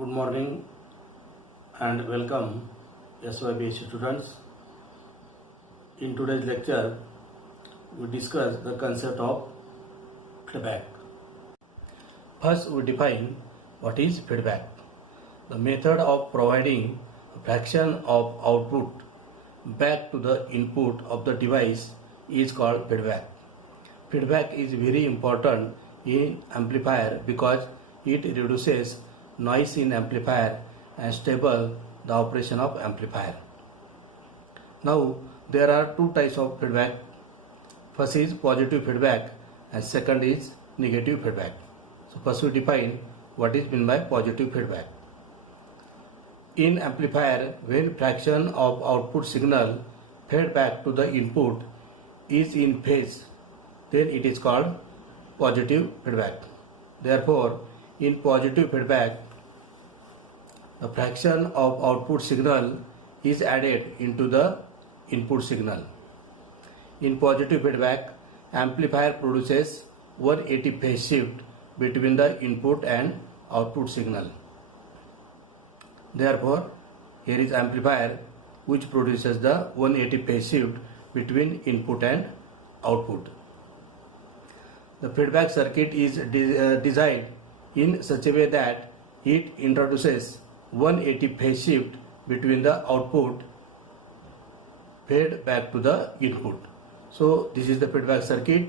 Good morning and welcome SYBH students. In today's lecture, we discuss the concept of feedback. First, we define what is feedback. The method of providing a fraction of output back to the input of the device is called feedback. Feedback is very important in amplifier because it reduces noise in amplifier and stable the operation of amplifier. Now there are two types of feedback. First is positive feedback and second is negative feedback. So first we define what is meant by positive feedback. In amplifier, when fraction of output signal fed back to the input is in phase, then it is called positive feedback. Therefore, in positive feedback, the fraction of output signal is added into the input signal. In positive feedback, amplifier produces 180 phase shift between the input and output signal. Therefore, here is amplifier which produces the 180 phase shift between input and output. The feedback circuit is designed in such a way that it introduces 180 phase shift between the output fed back to the input. So this is the feedback circuit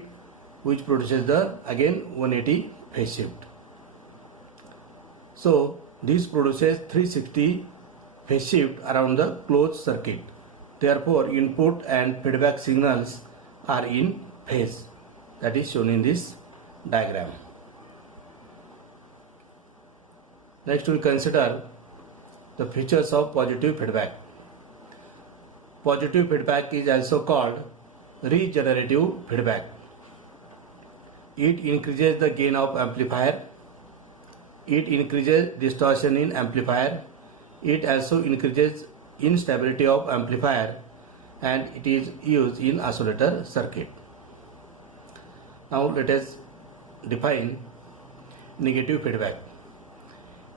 which produces the again 180 phase shift. So this produces 360 phase shift around the closed circuit. Therefore input and feedback signals are in phase. That is shown in this diagram. Next we consider the features of positive feedback. Positive feedback is also called regenerative feedback. It increases the gain of amplifier. It increases distortion in amplifier. It also increases instability of amplifier and it is used in oscillator circuit. Now let us define negative feedback.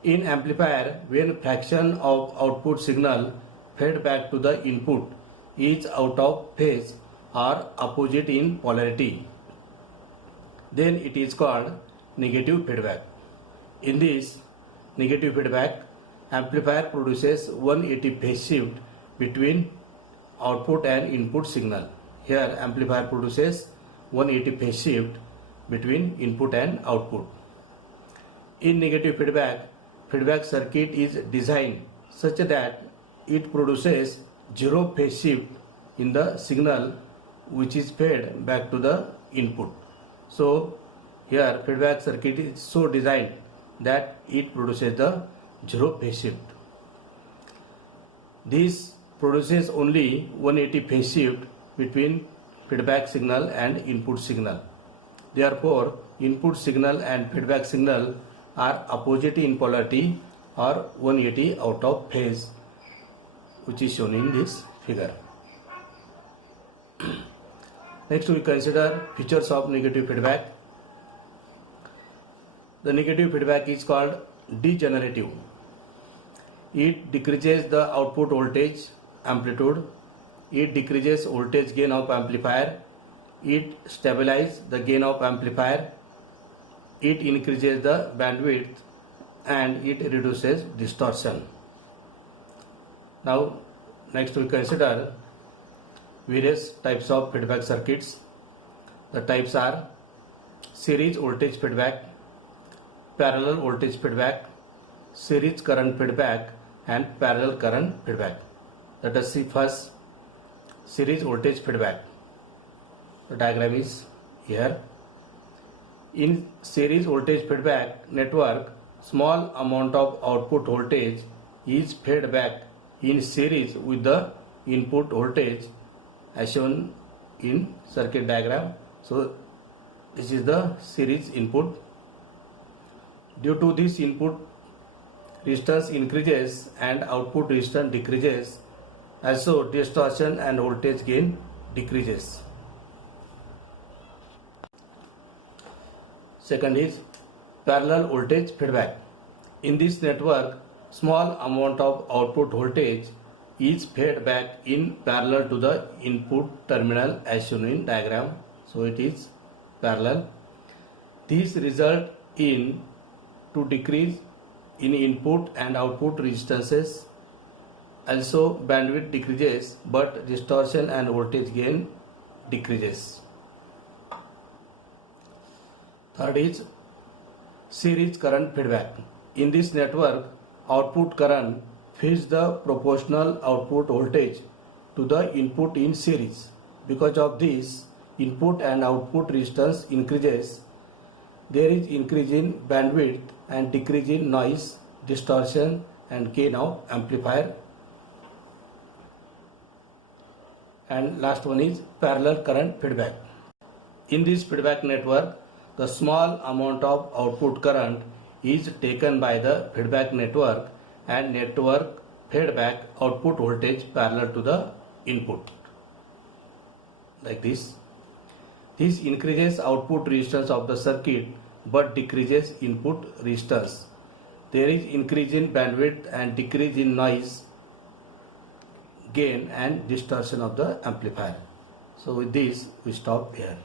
In amplifier, when fraction of output signal fed back to the input is out of phase or opposite in polarity, then it is called negative feedback. In this negative feedback, amplifier produces 180 phase shift between output and input signal. Here amplifier produces 180 phase shift between input and output. In negative feedback, feedback circuit is designed such that it produces zero phase shift in the signal which is fed back to the input. So here feedback circuit is so designed that it produces the zero phase shift. This produces only 180 phase shift between feedback signal and input signal. Therefore input signal and feedback signal are opposite in polarity or 180 out of phase, which is shown in this figure. Next we consider features of negative feedback. The negative feedback is called degenerative. It decreases the output voltage amplitude. It decreases voltage gain of amplifier. It stabilizes the gain of amplifier. It increases the bandwidth and it reduces distortion. Now next we consider various types of feedback circuits. The types are series voltage feedback, parallel voltage feedback, series current feedback and parallel current feedback. Let us see first series voltage feedback. The diagram is here. In series voltage feedback network, small amount of output voltage is fed back in series with the input voltage as shown in circuit diagram. So this is the series input. Due to this input, resistance increases and output resistance decreases. Also distortion and voltage gain decreases. Second is parallel voltage feedback. In this network, small amount of output voltage is fed back in parallel to the input terminal as shown in diagram. So it is parallel. This result in to decrease in input and output resistances. Also bandwidth decreases but distortion and voltage gain decreases. Third is series current feedback. In this network, output current feeds the proportional output voltage to the input in series. Because of this, input and output resistance increases. There is increase in bandwidth and decrease in noise, distortion and gain of amplifier. And last one is parallel current feedback. In this feedback network, the small amount of output current is taken by the feedback network and network fed back output voltage parallel to the input. Like this. This increases output resistance of the circuit but decreases input resistance. There is increase in bandwidth and decrease in noise, gain and distortion of the amplifier. So with this we stop here.